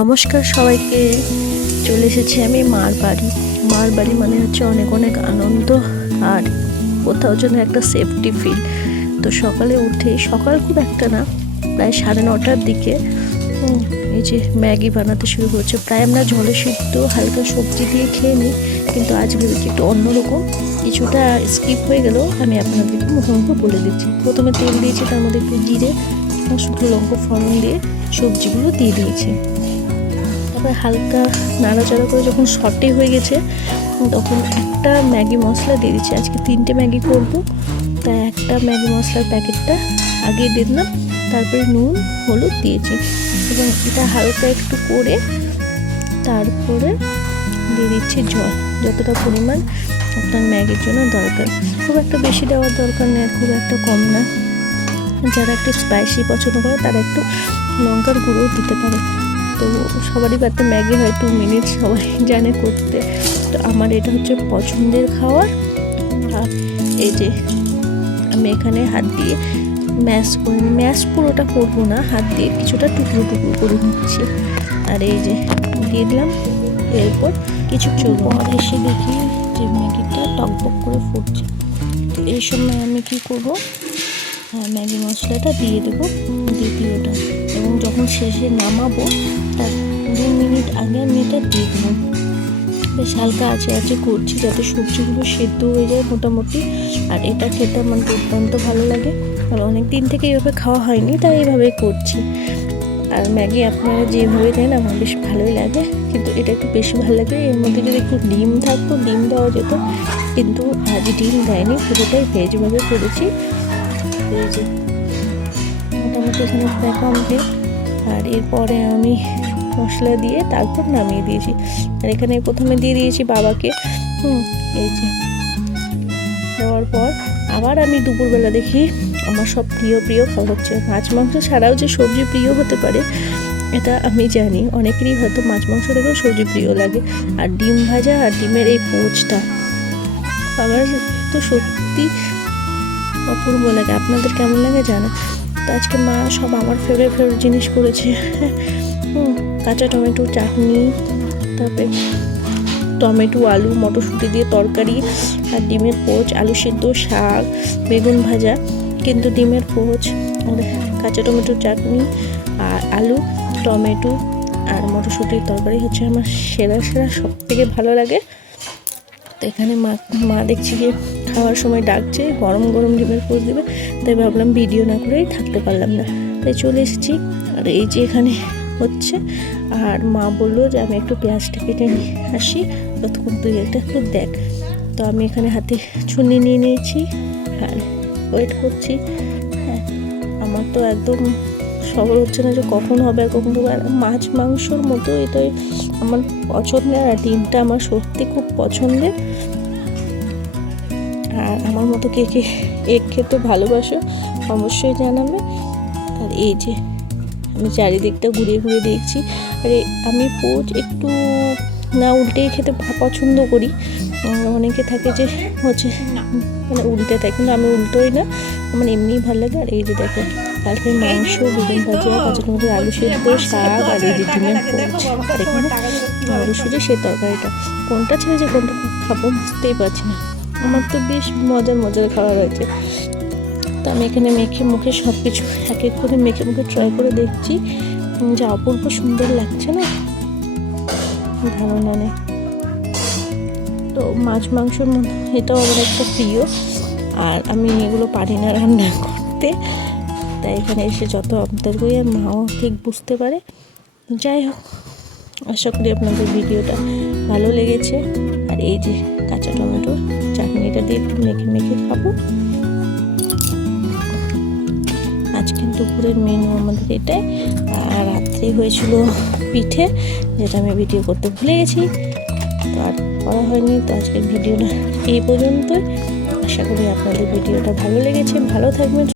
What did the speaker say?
নমস্কার সবাইকে। চলে এসেছি আমি মার বাড়ি মানে হচ্ছে অনেক অনেক আনন্দ আর কোথাও যেন একটা সেফটি ফিল। তো সকালে উঠে, সকাল খুব একটা না, প্রায় 9:30টার দিকে এই যে ম্যাগি বানাতে শুরু করছে। প্রায় আমরা জলে সিদ্ধ হালকা সবজি দিয়ে খেয়ে নিই, কিন্তু আজ ভেবেছি একটু অন্যরকম, কিছুটা স্কিপ হয়ে গেলেও আমি আপনাদেরকে মুখোমুখি বলে দিচ্ছি। প্রথমে তেল দিয়েছি, তার মধ্যে একটু জিরে আর শুকনো লঙ্কা ফোড়ন দিয়ে সবজিগুলো দিয়ে দিয়েছি। তারপরে হালকা নাড়াচাড়া করে যখন সটে হয়ে গেছে, তখন একটা ম্যাগি মশলা দিয়ে দিচ্ছি। আজকে 3টে ম্যাগি করবো, তাই একটা ম্যাগি মশলার প্যাকেটটা আগে দিয়ে দিলাম। তারপরে নুন হলুদ দিয়েছি এবং এটা হালকা একটু করে তারপরে দিয়ে দিচ্ছি জল, যতটা পরিমাণ আপনার ম্যাগির জন্য দরকার। খুব একটা বেশি দেওয়ার দরকার নেই, খুব একটা কম না। যারা একটু স্পাইসি পছন্দ করে তারা একটু লঙ্কার গুঁড়োও দিতে পারে। তো সবারই বাড়িতে ম্যাগি হয় 2 মিনিট, সবাই জানে করতে। তো আমার এটা হচ্ছে পছন্দের খাবার। আর এই যে আমি এখানে হাত দিয়ে ম্যাশ পুরোটা করবো না, হাত দিয়ে কিছুটা টুকরো টুকরো করে নিচ্ছি। আর এই যে দিয়ে দিলাম। এরপর কিছু পর এসে দেখি যে ম্যাগিটা টকবক করে ফুটছে। তো এই সময় আমি কি করব, ম্যাগি মশলাটা দিয়ে দেবো দ্বিতীয়টা, এবং যখন শেষে নামাবো তার 2 মিনিট আগে আমি এটা দিয়ে দেবো। বেশ হালকা আছে করছি যাতে সবজিগুলো সেদ্ধ হয়ে যায় মোটামুটি। আর এটা খেতে আমার দুর্দান্ত ভালো লাগে, আর অনেক দিন থেকে এইভাবে খাওয়া হয়নি, তাই এইভাবেই করছি। আর ম্যাগি আপনারা যেভাবে দেন আমার বেশ ভালোই লাগে, কিন্তু এটা একটু বেশি ভালো লাগে। এর মধ্যে যদি একটু ডিম থাকতো, ডিম দেওয়া যেত, কিন্তু আজ ডিম দেয়নি, পুরোটাই ভেজভাবে করেছি। এই যে মোটামুটি এখানে প্রায় কমপ্লিট। আর এরপরে আমি মশলা দিয়ে তারপর নামিয়ে দিয়েছি। আর এখানে প্রথমে দিয়ে দিয়েছি বাবাকে। এই যে দেওয়ার পর আবার আমি দুপুরবেলা দেখি আমার সব প্রিয় খাওয়া হচ্ছে। মাছ মাংস ছাড়াও যে সবজি প্রিয় হতে পারে এটা আমি জানি, অনেকেরই হয়তো মাছ মাংস থেকেও সবজি প্রিয় লাগে। আর ডিম ভাজা আর ডিমের এই পোচটা আমার তো সত্যি অপূর্ব লাগে। আপনাদের কেমন লাগে জানা। তো আজকে মা সব আমার ফেভারিট জিনিস করেছে। কাঁচা টমেটো চাটনি, তারপরে টমেটো আলু মটরশুঁটি দিয়ে তরকারি, আর ডিমের পোচ, আলু সিদ্ধ, শাক, বেগুন ভাজা। কিন্তু ডিমের পোচ আর কাঁচা টমেটোর চাটনি আর আলু টমেটো আর মটরশুঁটির তরকারি হচ্ছে আমার সেরা সব থেকে ভালো লাগে। তো এখানে মা দেখছি যে খাওয়ার সময় ডাকছে, গরম গরম ডিমের পোচ দেবে, তাই ভাবলাম ভিডিও না করেই থাকতে পারলাম না, তাই চলে এসেছি। আর এই যে এখানে হচ্ছে, আর মা বললো যে আমি একটু পেঁয়াজটা কেটে নিয়ে আসি, ততক্ষণ তুই একটু দেখ। তো আমি এখানে হাতে ছুনি নিয়ে নিয়েছি আর ওয়েট করছি। হ্যাঁ, আমার তো একদম সবল হচ্ছে না যে কখন হবে আর কখন হবে। আর মাছ মাংসর মতো এটাই আমার পছন্দের, আর ডিমটা আমার সত্যি খুব পছন্দের। আর আমার মতো কে এগ খেতে ভালোবাসো অবশ্যই জানাবে। আর এই যে আমি চারিদিকটা ঘুরিয়ে দেখছি। আর আমি পোচ একটু না উল্টেই খেতে পছন্দ করি। অনেকে থাকে যে হচ্ছে মানে উল্টে থাকে, কিন্তু আমি উল্টোই না, আমার এমনিই ভালো লাগে। আর এই যে দেখো কালকে মাংস, বেগুন ভাজা, কাঁচা টমেটো, আলু সেদ্ধ, শাক, আর এই যে ডিমের পোচ, আর এখানে মটরশুঁটি সেই তরকারিটা। কোনটা ছেড়ে যে কোনটা খাবো বুঝতেই পারছি না। আমার তো বেশ মজার খাওয়া হয়েছে। তো আমি এখানে মুখে সব কিছু এক এক করে মুখে ট্রাই করে দেখছি যে অপূর্ব সুন্দর লাগছে না, ধারণা নেই। তো মাছ মাংসর মধ্যে এটাও আমার একটা প্রিয়, আর আমি এগুলো পারি না রান্না করতে, তাই এখানে এসে যত আপনাদের করি আর মাও ঠিক বুঝতে পারে। যাই হোক, আশা করি আপনাদের ভিডিওটা ভালো লেগেছে। আর এই যে কাঁচা টমেটোর চাটনিটা দিয়ে একটু মেখে খাবো। আজকে দুপুরের মেনু আমাদের এটাই। আর রাত্রে হয়েছিল পিঠে, যেটা আমি ভিডিও করতে ভুলে গেছি, তো আর করা হয়নি। তো আজকের ভিডিওটা এই পর্যন্তই। আশা করি আপনাদের ভিডিওটা ভালো লেগেছে। ভালো থাকবেন।